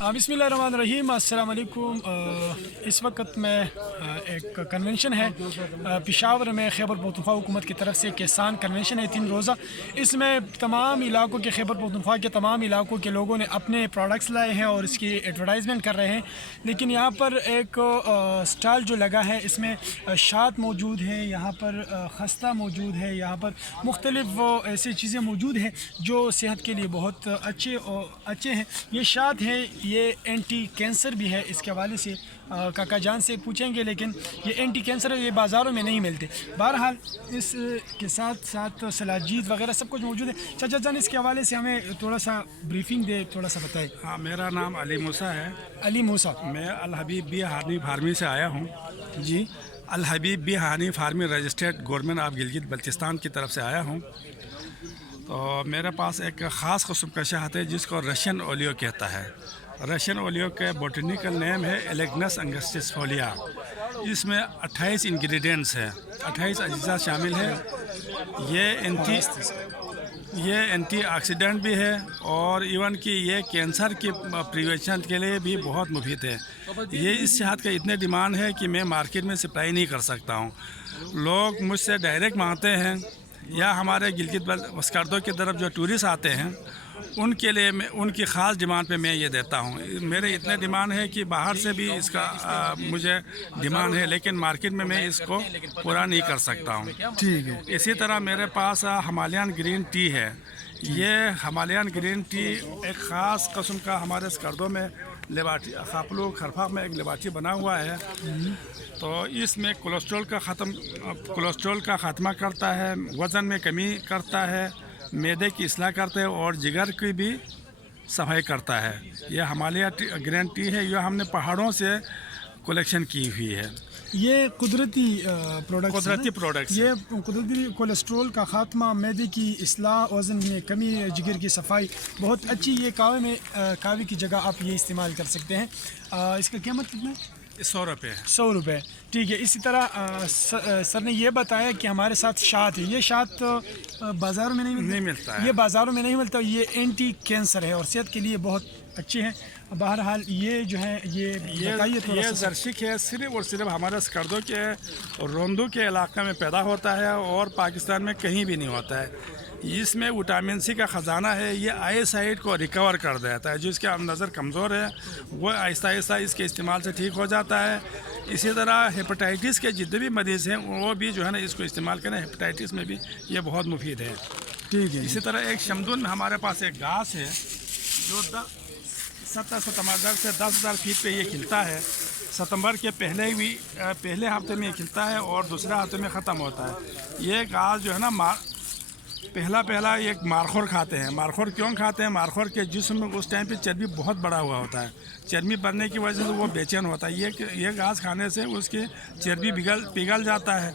बिस्मिल्लाहिर्रहमानिर्रहीम अस्सलाम वालेकुम। इस वक्त मैं एक कन्वेंशन है पेशावर में खैबर पख्तूनख्वा हुकूमत की तरफ से किसान कन्वेंशन है 3 रोज़ा। इसमें तमाम इलाकों के खैबर पख्तूनख्वा के तमाम इलाकों के लोगों ने अपने प्रोडक्ट्स लाए हैं और इसकी एडवर्टाइजमेंट कर रहे हैं। लेकिन यहाँ पर एक स्टॉल जो लगा है इसमें शात मौजूद है, यहाँ पर खस्ता मौजूद है, यहाँ पर मुख्तलिफ ऐसी चीज़ें मौजूद हैं जो सेहत के लिए बहुत अच्छे हैं। ये शात है, ये एंटी कैंसर भी है। इसके हवाले से काका जान से पूछेंगे, लेकिन ये एंटी कैंसर है, ये बाज़ारों में नहीं मिलते। बहरहाल इसके साथ साथ सलाजीत वगैरह सब कुछ मौजूद है। चाचा जान इसके हवाले से हमें थोड़ा सा ब्रीफिंग दे, थोड़ा सा बताएं। हाँ, मेरा नाम अली मूसा है। अली मूसा, मैं अल हबीब बी हानी फार्मी से आया हूँ। जी, अल हबीब बी हानी फार्मी registered government of Gilgit Baltistan की तरफ से आया हूँ। तो मेरे पास एक ख़ास किस्म का शहद है जिसको रशियन ओलियो कहता है। रशियन ओलियो के बोटनिकल नेम है एलेग्नस अंगस्टिसफोलिया। इसमें 28 इंग्रेडिएंट्स हैं, 28 अज्जा शामिल है। ये एंटीऑक्सीडेंट भी है और इवन कि ये कैंसर की प्रिवेंशन के लिए भी बहुत मुफीद है। ये इस शहद का इतने डिमांड है कि मैं मार्केट में सप्लाई नहीं कर सकता हूँ। लोग मुझसे डायरेक्ट मांगते हैं या हमारे गिलगित स्कर्दो की तरफ जो टूरिस्ट आते हैं उनके लिए मैं उनकी ख़ास डिमांड पे मैं ये देता हूँ। मेरे इतने डिमांड है कि बाहर से भी इसका मुझे डिमांड है, लेकिन मार्केट में मैं इसको पूरा नहीं कर सकता हूँ। ठीक है। इसी तरह मेरे पास हिमालयन ग्रीन टी है। ये हिमालयन ग्रीन टी एक ख़ास किस्म का हमारे स्कर्दो में लेबार्टी खापलू खरफा में एक लेबार्टी बना हुआ है। तो इसमें कोलेस्ट्रॉल का ख़ात्मा करता है, वज़न में कमी करता है, मैदे की इस्लाह करता है और जिगर की भी सफाई करता है। यह हिमालय ग्रीन टी है, यह हमने पहाड़ों से कलेक्शन की हुई है। ये कुदरती प्रोडक्ट्स ये कुदरती कोलेस्ट्रॉल का खात्मा, मैदे की इस्लाह, वज़न में कमी, जिगर की सफाई, बहुत अच्छी। ये कावे की जगह आप ये इस्तेमाल कर सकते हैं। इसका कीमत कितना है? 100 रुपये है। 100 रुपये, ठीक है। इसी तरह सर ने ये बताया कि हमारे साथ शात है। ये शात बाज़ारों में नहीं मिलता है। ये बाज़ारों में नहीं मिलता। ये एंटी कैंसर है और सेहत के लिए बहुत अच्छे हैं। बहरहाल ये जो है ये जर्शिक है, सिर्फ और सिर्फ हमारे स्कर्दो के रोंदू के इलाके में पैदा होता है और पाकिस्तान में कहीं भी नहीं होता है। इसमें विटामिन सी का ख़जाना है। ये आई साइट को रिकवर कर देता है। जो इसका नज़र कमज़ोर है वो आहिस्ता आहिस्ता इसके इस्तेमाल से ठीक हो जाता है। इसी तरह हेपेटाइटिस के जितने भी मरीज़ हैं वो भी जो है ना इसको इस्तेमाल करें। हेपेटाइटिस में भी ये बहुत मुफीद है। ठीक है। इसी तरह एक शमदुन हमारे पास एक घास है जो 70 सितंबर से 10,000 फीट पे ये खिलता है। सितंबर के पहले हफ्ते में खिलता है और दूसरे हफ्ते में ख़त्म होता है। ये घास जो है ना पहला एक मारखोर खाते हैं। मारखोर क्यों खाते हैं? मारखोर के जिस्म में उस टाइम पे चर्बी बहुत बड़ा हुआ होता है। चर्बी बढ़ने की वजह से वो बेचैन होता है। ये घास खाने से उसकी चर्बी पिघल जाता है।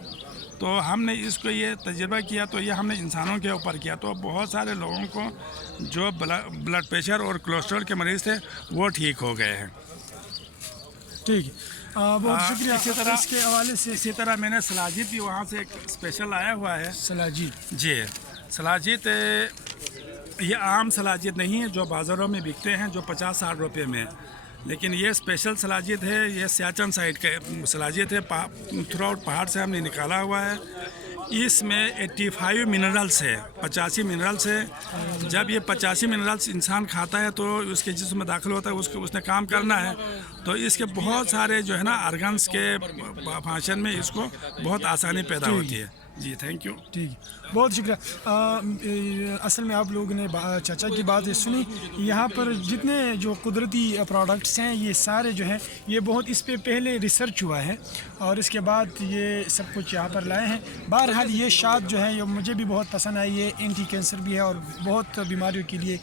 तो हमने इसको ये तजुर्बा किया, तो ये हमने इंसानों के ऊपर किया। तो बहुत सारे लोगों को जो ब्लड प्रेशर और कोलेस्ट्रॉल के मरीज़ थे वो ठीक हो गए हैं। ठीक है, बहुत शुक्रिया। इसके हवाले से इसी तरह मैंने सलाजीत भी वहाँ से एक स्पेशल आया हुआ है। सलाजीत, जी, सलाजीत ये आम सलाजीत नहीं है जो बाज़ारों में बिकते हैं जो 50-60 रुपये में, लेकिन ये स्पेशल सलाजीत है। ये सियाचिन साइड का सलाजीत है। थ्रू आउट पहाड़ से हमने निकाला हुआ है। इसमें 85 मिनरल्स है, 85 मिनरल्स है। जब ये 85 मिनरल्स इंसान खाता है तो उसके जिस्म में दाखिल होता है, उसने काम करना है। तो इसके बहुत सारे जो है ना आर्गन्स के फंक्शन में इसको बहुत आसानी पैदा होती है। जी, थैंक यू। ठीक है, बहुत शुक्रिया। असल में आप लोगों ने चाचा की बात सुनी। यहाँ पर जितने जो कुदरती प्रोडक्ट्स हैं ये सारे जो हैं ये बहुत इस पे पहले रिसर्च हुआ है और इसके बाद ये सब कुछ यहाँ पर लाए हैं। बहरहाल ये शाद जो है ये मुझे भी बहुत पसंद आई। ये एंटी कैंसर भी है और बहुत बीमारियों के लिए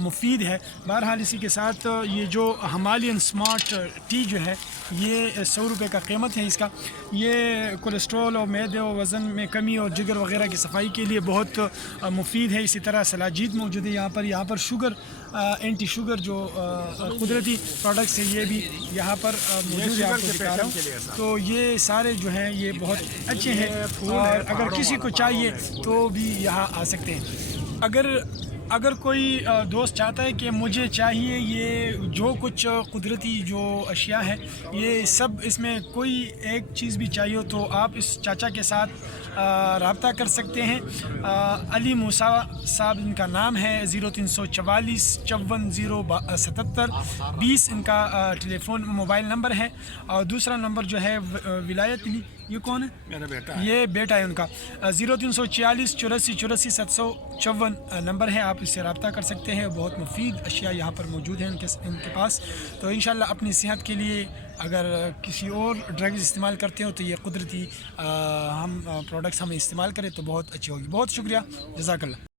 मुफीद है। बहरहाल इसी के साथ ये जो हिमालयन स्मार्ट टी जो है ये 100 रुपये का कीमत है इसका। ये कोलेस्ट्रॉल और मैदे और वज़न में कमी और जिगर वगैरह की सफाई के लिए बहुत मुफीद है। इसी तरह सलाजीत मौजूद है यहाँ पर शुगर एंटी शुगर जो कुदरती प्रोडक्ट्स है ये भी यहाँ पर मौजूद है, आपको दिखा रहा हूँ। तो ये सारे जो हैं ये बहुत अच्छे हैं और अगर किसी को चाहिए तो भी यहाँ आ सकते हैं। अगर اگر کوئی دوست چاہتا ہے کہ مجھے چاہیے یہ جو کچھ قدرتی جو اشیاء ہے یہ سب اس میں کوئی ایک چیز بھی چاہیے ہو تو آپ اس چاچا کے ساتھ رابطہ کر سکتے ہیں. علی موسیٰ صاحب ان کا نام ہے. 0344 54 077 ان کا ٹیلی فون موبائل نمبر ہے. اور دوسرا نمبر جو ہے ولایت علی, یہ کون ہے؟ میرا بیٹا ہے. یہ بیٹا ہے ان کا. 0346 84 84 754 نمبر ہے, آپ اس سے رابطہ کر سکتے ہیں. بہت مفید اشیاء یہاں پر موجود ہیں ان کے پاس. تو انشاءاللہ اپنی صحت کے لیے اگر کسی اور ڈرگز استعمال کرتے ہو تو یہ قدرتی ہم پروڈکٹس ہمیں استعمال کریں تو بہت اچھی ہوگی. بہت شکریہ, جزاک اللہ.